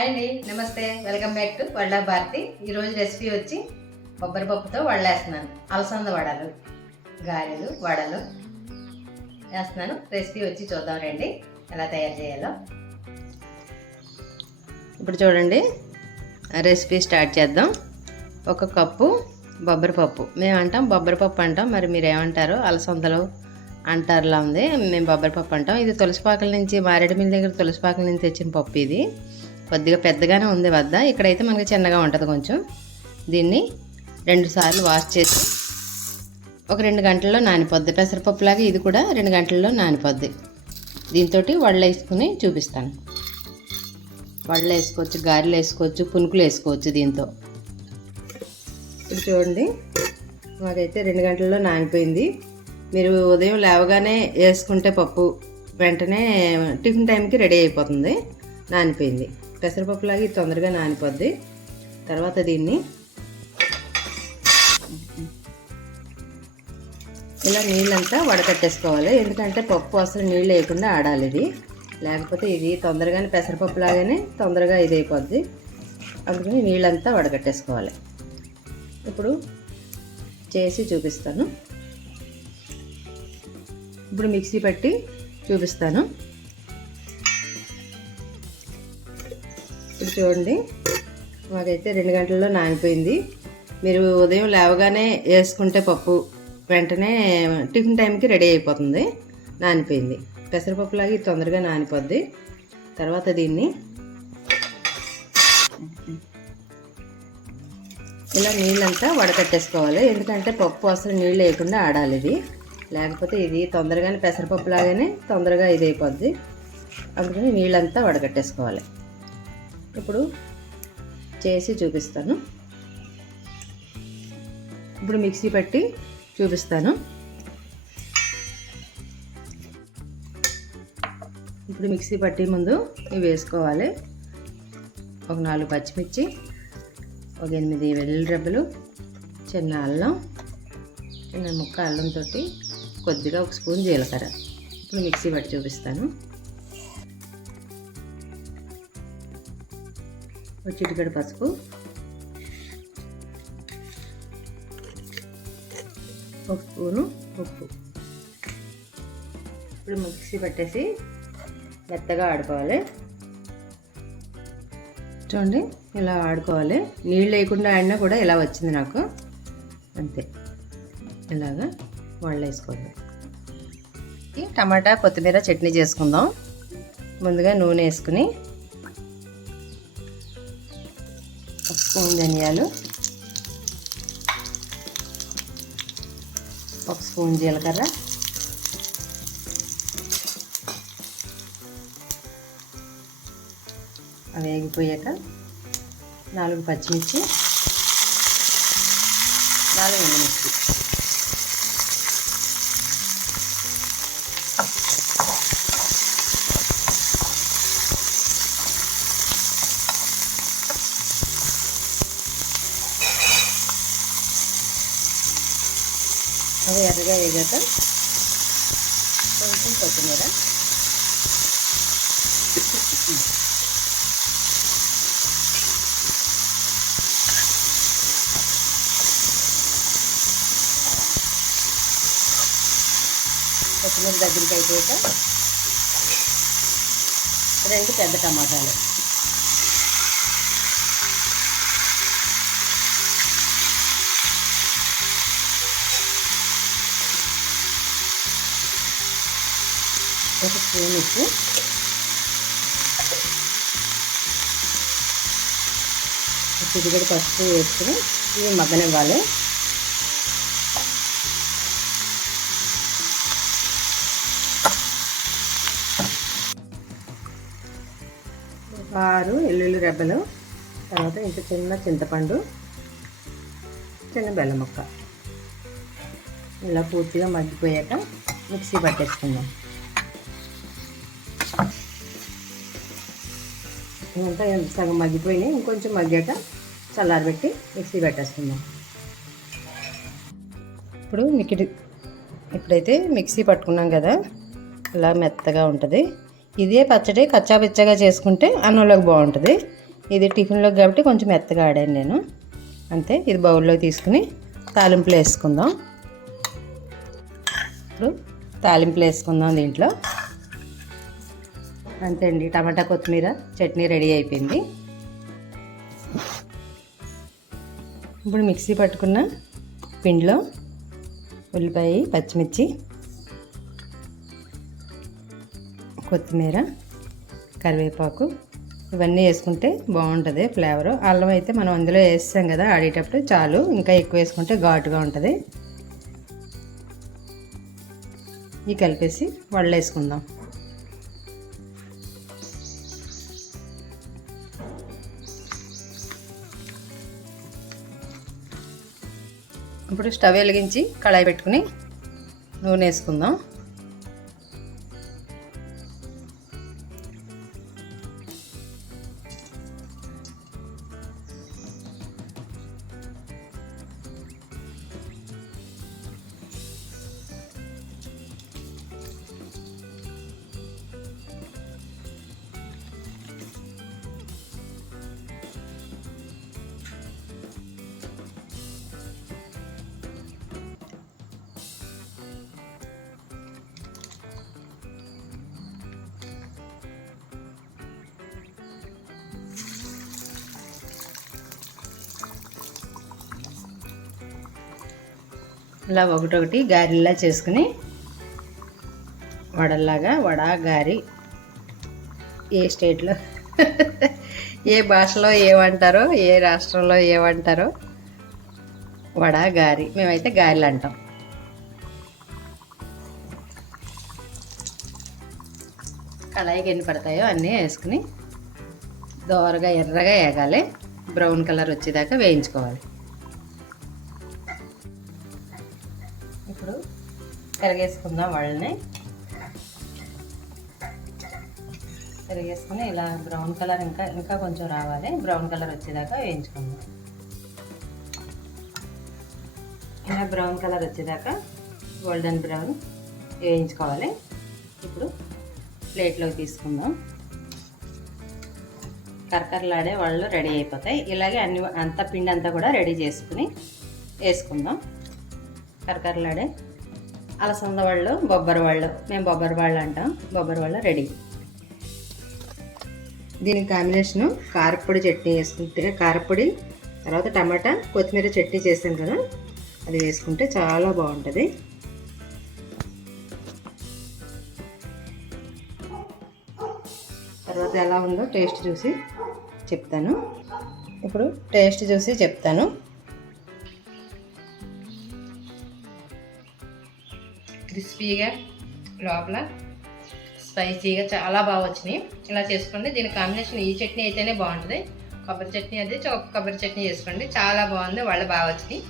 Hi అండి నమస్తే. Welcome back to వడ్ల భారతి. ఈరోజు రెసిపీ వచ్చి కొబ్బరి పప్పుతో వడలేస్తున్నాను. అలసంద వడలు గారెలు వడలు వేస్తున్నాను. రెసిపీ వచ్చి చూద్దాం రండి. ఎలా తయారు చేయాలో. ఇప్పుడు చూడండి రెసిపీ స్టార్ట్ చేద్దాం. ఒక కప్పు బొబ్బరి పప్పు. మేము అంటాం బొబ్బరి పప్పు అంటాం. మరి మీరు ఏమంటారు? అలసందలు అంటారులా ఉంది. మేము బొబ్బరి పప్పు అంటాం. ఇది తులసిపాకల నుంచి మారేడుమిల్లి దగ్గర తులసిపాకల నుంచి తెచ్చిన పప్పు ఇది. కొద్దిగా పెద్దగానే ఉంది వద్ద. ఇక్కడైతే మనకి చిన్నగా ఉంటుంది కొంచెం. దీన్ని రెండు సార్లు వాష్ చేసి ఒక రెండు గంటల్లో నానిపోద్ది. పెసరపప్పులాగా ఇది కూడా రెండు గంటల్లో నానిపోద్ది. దీంతో వడలు వేసుకుని చూపిస్తాను. వడలు వేసుకోవచ్చు గారెలు వేసుకోవచ్చు పునుకులు వేసుకోవచ్చు దీంతో. ఇప్పుడు చూడండి. మాకైతే రెండు గంటల్లో నానిపోయింది. మీరు ఉదయం లేవగానే వేసుకుంటే పప్పు వెంటనే టిఫిన్ టైంకి రెడీ అయిపోతుంది. నానిపోయింది. పెసరపప్పులాగా ఇది తొందరగా నానిపోద్ది. తర్వాత దీన్ని ఇలా నీళ్ళంతా వడకట్టేసుకోవాలి. ఎందుకంటే పప్పు అసలు నీళ్ళు వేయకుండా ఆడాలి ఇది. లేకపోతే ఇది తొందరగానే పెసరపప్పు లాగానే తొందరగా ఇది అయిపోద్ది అందుకని నీళ్ళంతా వడకట్టేసుకోవాలి. ఇప్పుడు చేసి చూపిస్తాను. ఇప్పుడు మిక్సీ పట్టి చూపిస్తాను. ఇప్పుడు చూడండి. మాకైతే రెండు గంటల్లో నానిపోయింది. మీరు ఉదయం లేవగానే వేసుకుంటే పప్పు వెంటనే టిఫిన్ టైంకి రెడీ అయిపోతుంది. నానిపోయింది. పెసరపప్పులాగా ఇది తొందరగా నానిపోద్ది. తర్వాత దీన్ని ఇలా నీళ్ళంతా వడకట్టేసుకోవాలి. ఎందుకంటే పప్పు అసలు నీళ్ళు లేకుండా ఆడాలి ఇది. లేకపోతే ఇది తొందరగానే పెసరపప్పు లాగానే తొందరగా ఇది అయిపోద్ది అందుకని నీళ్ళంతా వడకట్టేసుకోవాలి. ఇప్పుడు చేసి చూపిస్తాను. ఇప్పుడు మిక్సీ పట్టి చూపిస్తాను. ఇప్పుడు మిక్సీ పట్టి ముందు ఇవి వేసుకోవాలి. ఒక నాలుగు పచ్చిమిర్చి ఒక ఎనిమిది వెల్లుల్లి రెబ్బలు చిన్న అల్లం చిన్న ముక్క అల్లంతో కొద్దిగా ఒక స్పూన్ జీలకర్ర. ఇప్పుడు మిక్సీ పట్టి చూపిస్తాను. చిటికెడు పసుపు. ఒక స్పూను ఉప్పు. ఇప్పుడు మిక్సీ పట్టేసి మెత్తగా ఆడుకోవాలి. చూడండి ఇలా ఆడుకోవాలి. నీళ్ళు లేకుండా ఆడినా కూడా ఇలా వచ్చింది నాకు. అంతే. ఇలాగా వాళ్ళు వేసుకోవాలి. టమాటా కొత్తిమీర చట్నీ చేసుకుందాం. ముందుగా నూనె వేసుకుని స్పూన్ ధనియాలు ఒక స్పూన్ జీలకర్ర అవి వేగిపోయాక నాలుగు పచ్చిమిర్చి నాలుగు ఎండుమిర్చి. బాగా ఎర్రగా వేగాక కొంచెం కొత్తిమీర. కొత్తిమీర దగ్గరికి అయిపోయాక రెండు పెద్ద టమాటాలు. ఒక స్పూన్ ఉప్పు. చిటికెడు పసుపు వేసుకుని ఇవి మగ్గనివ్వాలి. ఆరు ఎల్లుల్లి రెబ్బలు తర్వాత ఇంత చిన్న చింతపండు చిన్న బెల్లం ముక్క. ఇలా పూర్తిగా మగ్గిపోయాక మిక్సీ పట్టేసుకుందాం. ఇదంతా సగం మగ్గిపోయినాయి. ఇంకొంచెం మగ్గాక చల్లారబెట్టి మిక్సీ పెట్టేసుకుందాం. ఇప్పుడు మిక్కిడి ఇప్పుడైతే మిక్సీ పట్టుకున్నాం కదా ఇలా మెత్తగా ఉంటుంది. ఇదే పచ్చడి కచ్చాపిచ్చగా చేసుకుంటే అన్నంలోకి బాగుంటుంది. ఇది టిఫిన్లోకి కాబట్టి కొంచెం మెత్తగా ఆడాను నేను. అంతే ఇది బౌల్లో తీసుకుని తాలింపులు వేసుకుందాం. ఇప్పుడు తాలింపులు వేసుకుందాం దీంట్లో. అంతే అండి. టమాటా కొత్తిమీర చట్నీ రెడీ అయిపోయింది. ఇప్పుడు మిక్సీ పట్టుకున్న పిండిలో ఉల్లిపాయ పచ్చిమిర్చి కొత్తిమీర కరివేపాకు ఇవన్నీ వేసుకుంటే బాగుంటుంది ఫ్లేవర్. అల్లం అయితే మనం అందులో వేస్తాం కదా ఆడేటప్పుడు చాలు. ఇంకా ఎక్కువ వేసుకుంటే ఘాటుగా ఉంటుంది. ఇవి కలిపేసి వడలు ఇప్పుడు స్టవ్ వెలిగించి కళాయి పెట్టుకుని నూనె వేసుకుందాం. ఇలా ఒకటొకటి గారెల్లా చేసుకుని వడల్లాగా వడ గారి ఏ స్టేట్లో ఏ భాషలో ఏమంటారో ఏ రాష్ట్రంలో ఏమంటారో వడ గారి మేమైతే గారెలు అంటాం. కళాయికి ఎన్ని పడతాయో అన్నీ వేసుకుని దోరగా ఎర్రగా వేగాలి బ్రౌన్ కలర్ వచ్చేదాకా వేయించుకోవాలి. ఇప్పుడు కరిగేసుకుందాం వాళ్ళని. కరిగేసుకుని ఇలా బ్రౌన్ కలర్ ఇంకా ఇంకా కొంచెం రావాలి. బ్రౌన్ కలర్ వచ్చేదాకా వేయించుకుందాం. ఇలా బ్రౌన్ కలర్ వచ్చేదాకా గోల్డెన్ బ్రౌన్ వేయించుకోవాలి. ఇప్పుడు ప్లేట్లోకి తీసుకుందాం. కరకరలాడే వాళ్ళు రెడీ అయిపోతాయి. ఇలాగే అన్ని అంత పిండి అంతా కూడా రెడీ చేసుకుని వేసుకుందాం. కరకరలాడే అలసంద వాళ్ళు బొబ్బరి వాళ్ళు. మేము బొబ్బరి వాళ్ళు అంటాం. బొబ్బరి వాళ్ళు రెడీ. దీనికి కాంబినేషను కారపొడి చట్నీ వేసుకుంటే కారపొడి తర్వాత టమాటా కొత్తిమీర చట్నీ చేసాం కదా అది వేసుకుంటే చాలా బాగుంటుంది. తర్వాత ఎలా ఉందో టేస్ట్ చూసి చెప్తాను. ఇప్పుడు టేస్ట్ చూసి చెప్తాను. క్రిస్పీగా లోపల. స్పైసీగా చాలా బాగా వచ్చినాయి. ఇలా చేసుకోండి. దీని కాంబినేషన్ ఈ చట్నీ అయితేనే బాగుంటుంది. కొబ్బరి చట్నీ అది కొబ్బరి చట్నీ చేసుకోండి. చాలా బాగుంది. వాళ్ళు బాగా వచ్చినాయి.